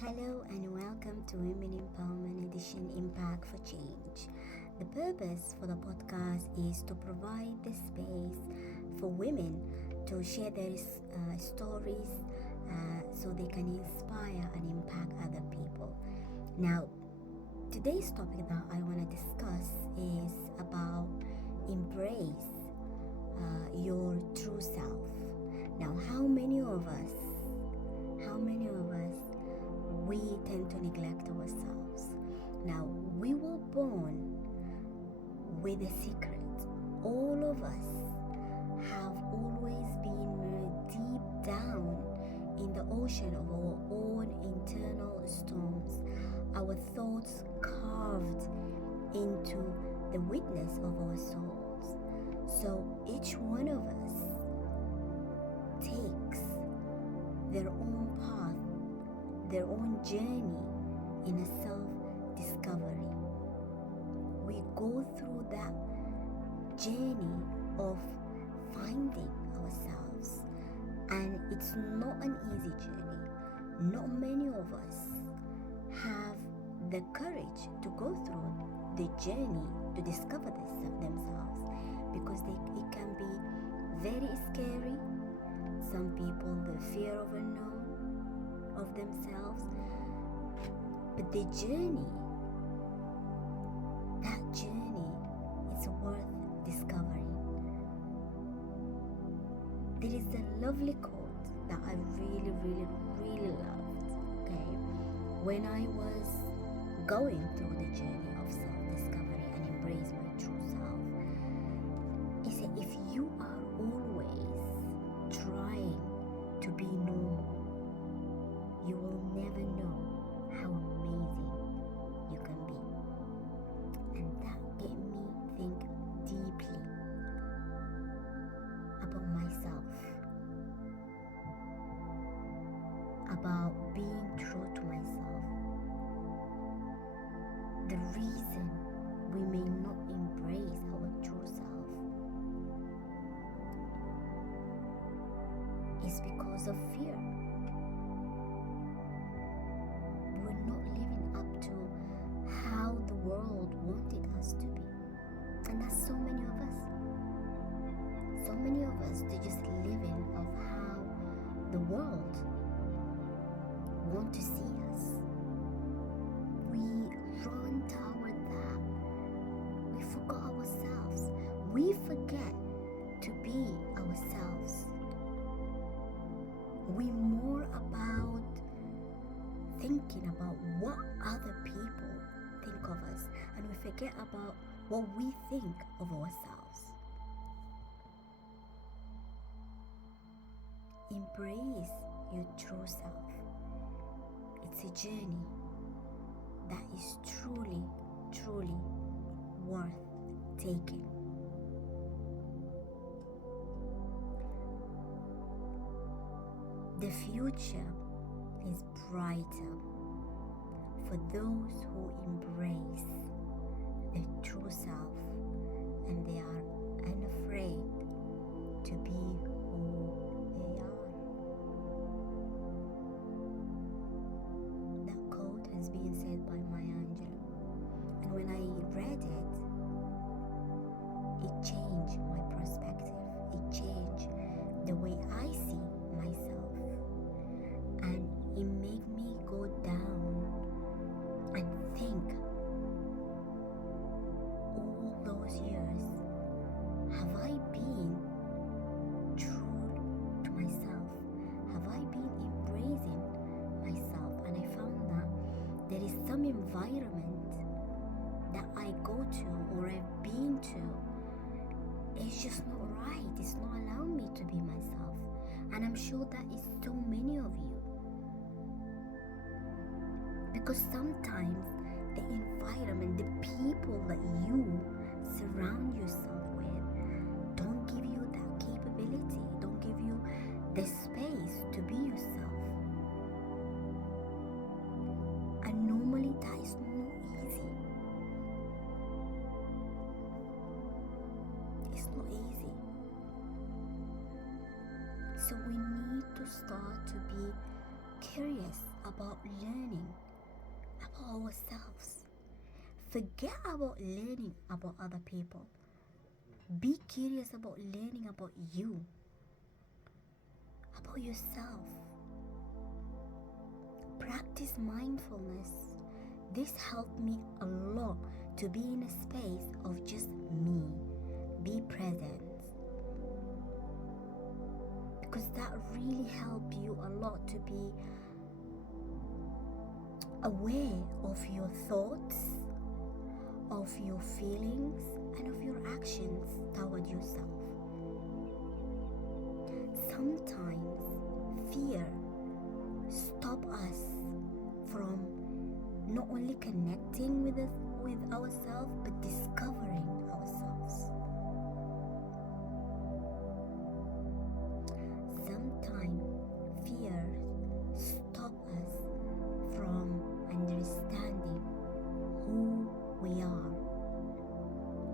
Hello and welcome to Women Empowerment Edition Impact for Change. The purpose for the podcast is to provide the space for women to share their stories so they can inspire and impact other people. Now, today's topic that I want to discuss is about embrace your true self. Now, how many of us we tend to neglect ourselves? Now, we were born with a secret. All of us have always been deep down in the ocean of our own internal storms, our thoughts carved into the witness of our souls. So each one of us takes their own path, their own journey in a self-discovery. We go through that journey of finding ourselves, and it's not an easy journey. Not many of us have the courage to go through the journey to discover themselves, because it can be very scary. Some people, the fear of unknown of themselves, but the journey, that journey is worth discovering. There is a lovely quote that I really loved, okay? When I was going through the journey of self-discovery and embrace my true self, it said, if you are always trying to be normal, you will never know how amazing you can be. And that made me think deeply about myself, about being true to myself. The reason we may not embrace our true self is because of fear. We're not living up to how the world wanted us to be. And that's so many of us. So many of us, they're just living of how the world want to see us. We run toward that. We forgot ourselves. We forget to be ourselves. We more about thinking about what other people think of us, and we forget about what we think of ourselves. Embrace your true self. It's a journey that is truly worth taking. The future is brighter for those who embrace their true self and they are unafraid to be who they are. That quote has been said by Maya Angelou, and when I read it changed my perspective. It changed the way I see myself, and it made me go down and think, all those years, have I been true to myself? Have I been embracing myself? And I found that there is some environment that I go to or I've been to, it's just not right. It's not allowing me to be myself. And I'm sure that is so many of you. Because sometimes the environment, the people that you surround yourself with don't give you that capability, don't give you the space to be yourself. And normally that is not easy. It's not easy. So we need to start to be curious about learning about ourselves. Forget about learning about other people. Be curious about learning about you, about yourself. Practice mindfulness. This helped me a lot to be in a space of just me. Be present. Because that really helped you a lot to be aware of your thoughts, of your feelings, and of your actions toward yourself. Sometimes fear stops us from not only connecting with ourselves, but discovering ourselves. Sometimes fear stops us from understanding who we are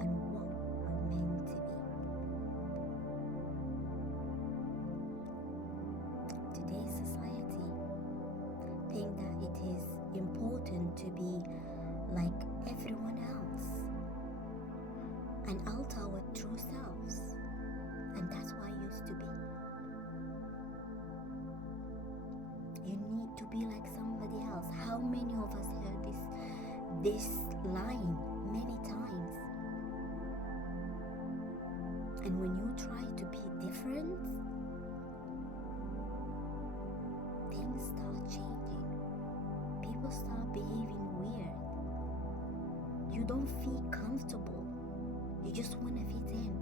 and what we're meant to be. Today's society think that it is important to be like everyone else and alter our true selves, and that's what I used to be. You need to be like somebody else. How many of us heard this line many times? And when you try to be different, things start changing. People start behaving weird. You don't feel comfortable. You just want to fit in.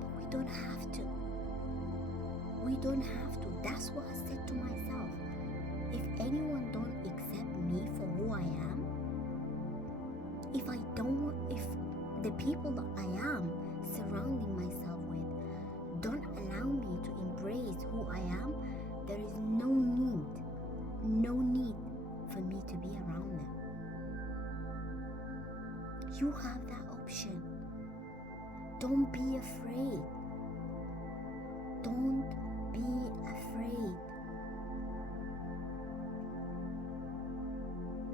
But we don't have to. We don't have to. That's what I said to myself. If anyone don't accept me for who I am, if the people that I am surrounding myself with don't allow me to embrace who I am, there is no need for me to be around them. You have that option. Don't be afraid. Don't be afraid.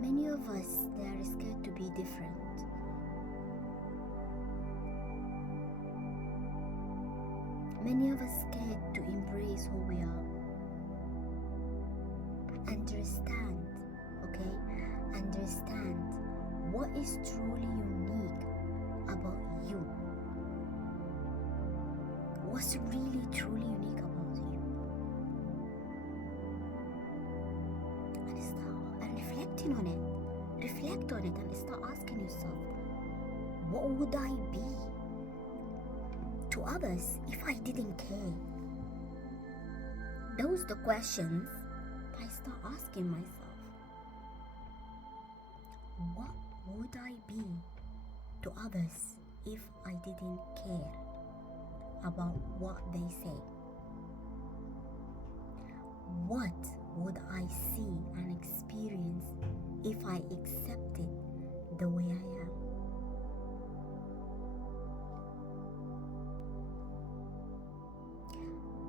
Many of us, they are scared to be different. Many of us scared to embrace who we are. Understand, okay? Understand what is truly unique about you. What's really truly unique about you? And start reflecting on it. Reflect on it and start asking yourself, what would I be to others if I didn't care? Those are the questions I start asking myself. What would I be to others if I didn't care about what they say? What would I see and experience if I accepted the way I am?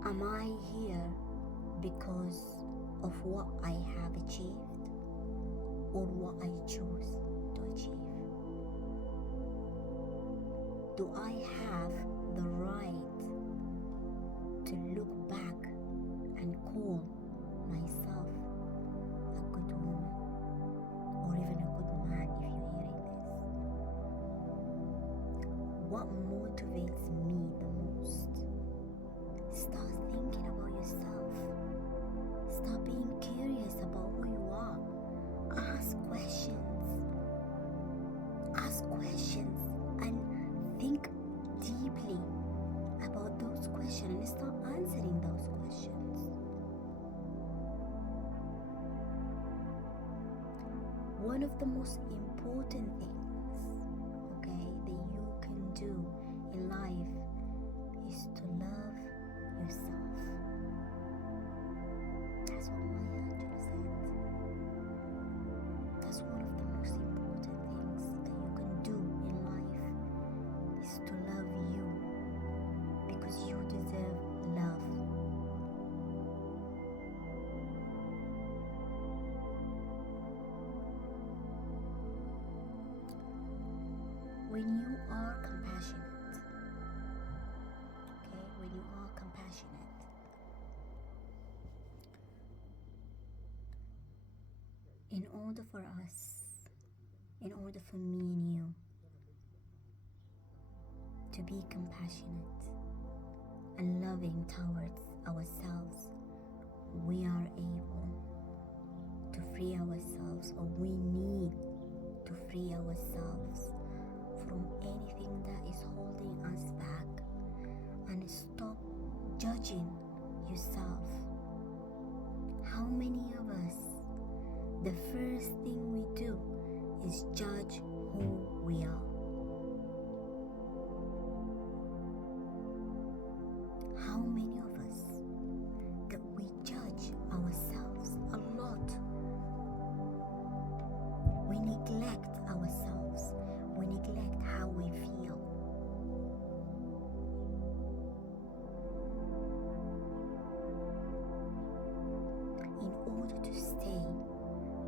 Am I here because of what I have achieved or what I choose to achieve? Do I have the right to look back and call myself a good woman or even a good man if you're hearing this? What motivates me the most? Start thinking about yourself. Start being curious about who you are. Ask questions. Ask questions and think deeply about those questions and start answering those questions. One of the most important things, okay, that you can do in life is to love yourself. That's what Maya Angelou said. That's one of the most important things that you can do in life is to love you, because you deserve love. are compassionate, okay, when you are compassionate, in order for us, in order for me and you to be compassionate and loving towards ourselves, we are able to free ourselves, or we need to free ourselves from anything that is holding us back, and stop judging yourself. How many of us, the first thing we do is judge who we are? How many of us that we judge ourselves a lot? We neglect ourselves. We neglect how we feel. In order to stay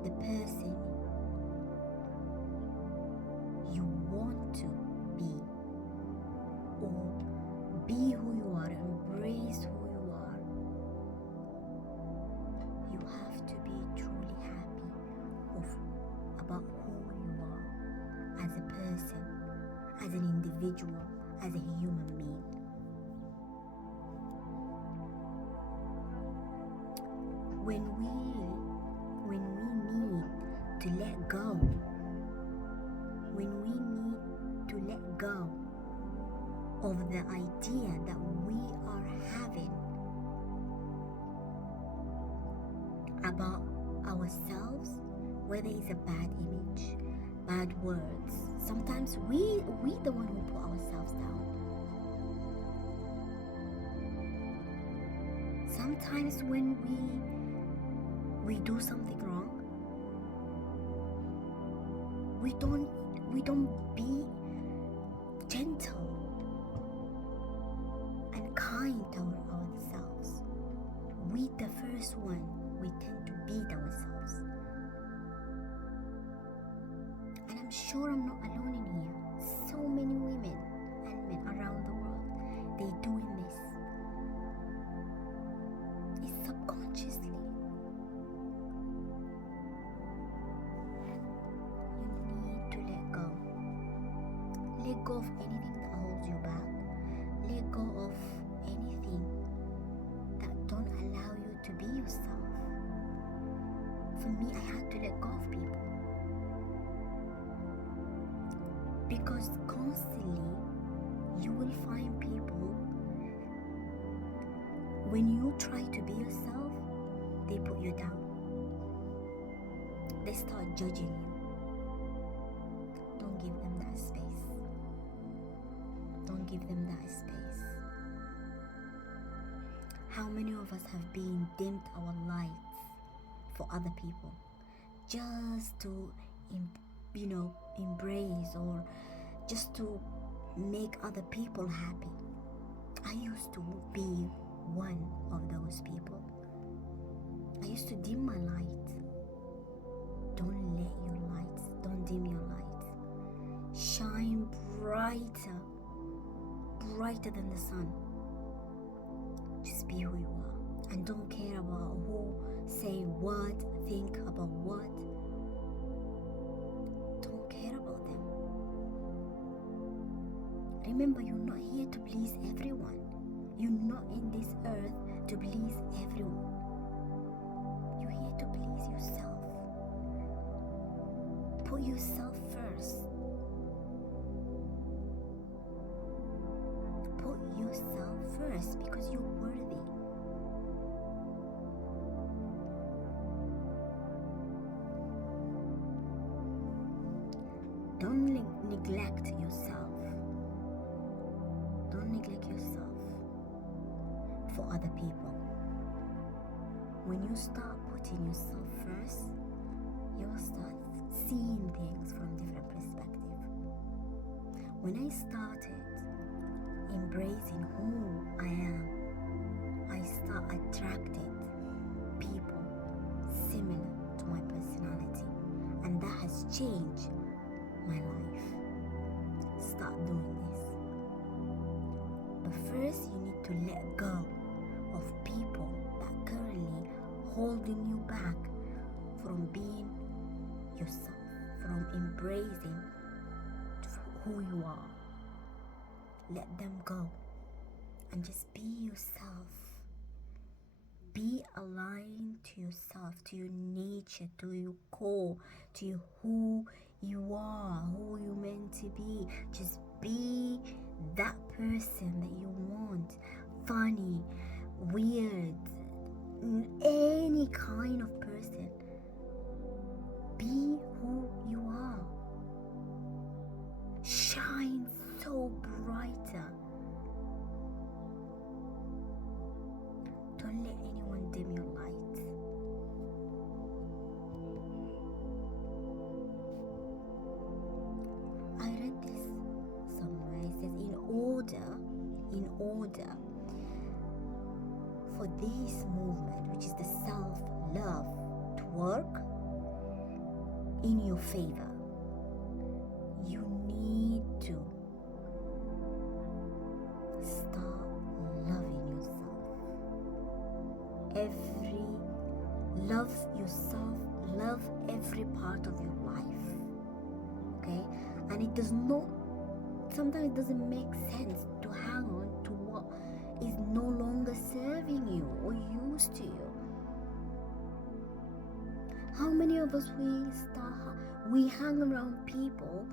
the person you want to be, or be who you are, embrace who you are, you have to be truly happy about who you are as a person, as an individual, as a human being. When we need to let go, when we need to let go of the idea that we are having about ourselves, whether it's a bad image, bad words, sometimes we the one who put ourselves down. Sometimes when we do something wrong, we don't be gentle and kind toward ourselves. We the first one, we tend to beat ourselves. And I'm sure I'm not alone in here. So many women and men around the world, they're doing this. It's subconsciously. You need to let go. Let go of anything that holds you back. Let go of anything that don't allow you to be yourself. For me, I had to let go of people. Because constantly, you will find people, when you try to be yourself, they put you down. They start judging you. Don't give them that space. Don't give them that space. How many of us have been dimmed our lights for other people just to embrace, or just to make other people happy? I used to be one of those people. I used to dim my light. Don't dim your light. Shine brighter than the sun. Just be who you are, and don't care about who say what, think about what. Don't care about them. Remember, you're not here to please everyone. You're not in this earth to please everyone. You're here to please yourself. Put yourself first. Put yourself first, because you're worthy. Don't neglect yourself. Don't neglect yourself for other people. When you start putting yourself first, you will start seeing things from different perspective. When I started embracing who I am, I start attracted people similar to my personality, and that has changed my life. Start doing to let go of people that currently holding you back from being yourself, from embracing who you are. Let them go and just be yourself. Be aligned to yourself, to your nature, to your core, to who you are, who you're meant to be. Just be that person that you want. Funny, weird, any kind of person. Be who you are. Shine so brighter. Don't let anyone dim your light. I read this somewhere. It says, in order for this movement, which is the self-love, to work in your favor, you need to start loving yourself. Love yourself, love every part of your life. Okay? And it does not, sometimes it doesn't make sense to hang on to what is no longer serving you or used to you. How many of us we hang around people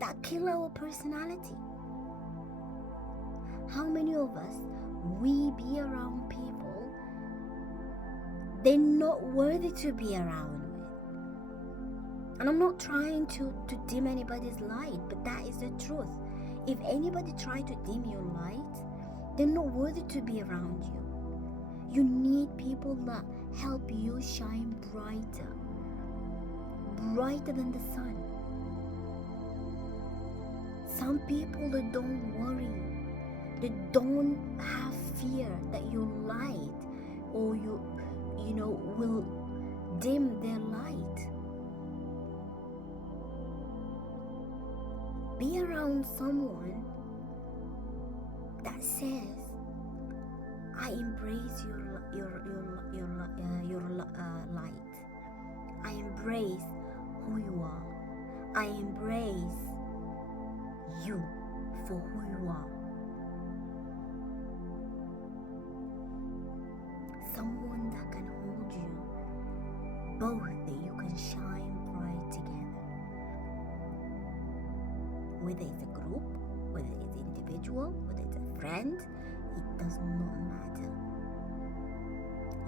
that kill our personality? How many of us we be around people they're not worthy to be around with? And I'm not trying to dim anybody's light, but that is the truth. If anybody try to dim your light, they're not worthy to be around you. You need people that help you shine brighter than the sun. Some people that don't worry, they don't have fear that your light or will dim their light. Be around someone that says, I embrace your light. I embrace who you are. I embrace you for who you are. Someone that can hold you, both that you can shine bright together. Whether it's a group, whether it's individual, whether it's a friend, it does not matter.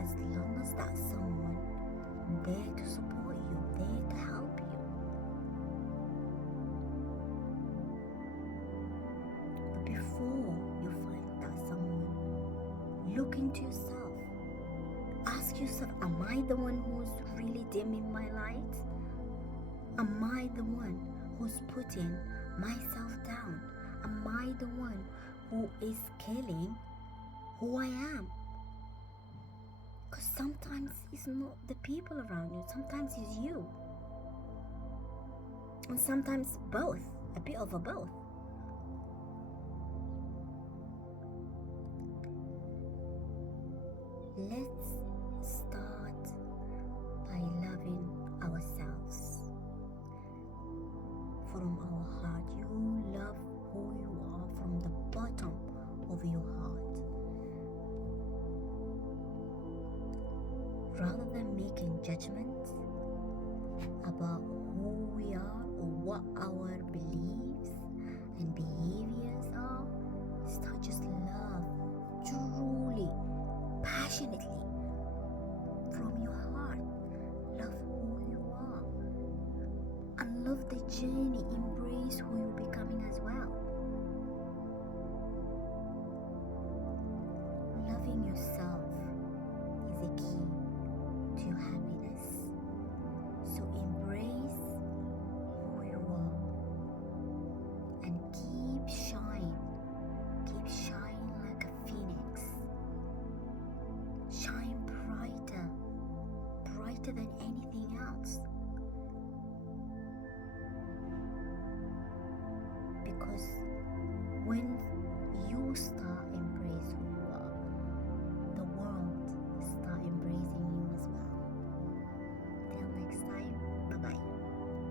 As long as that's someone there to support you, there to help you. But before you find that someone, look into yourself. Ask yourself, am I the one who's really dimming my light? Am I the one who's putting myself down? Am I the one who is killing who I am? Because sometimes it's not the people around you, sometimes it's you. And sometimes both, a bit of a both. Let's start by loving ourselves from our heart. You love who you are from the bottom of your heart. Rather than making judgments about who we are or what our beliefs and behaviors are, start just love truly, passionately from your heart. Love who you are and love the journey. Embrace who you're becoming as well. Loving yourself is a key to your happiness. So embrace who you are and keep shining like a phoenix. Shine brighter than anything else. Because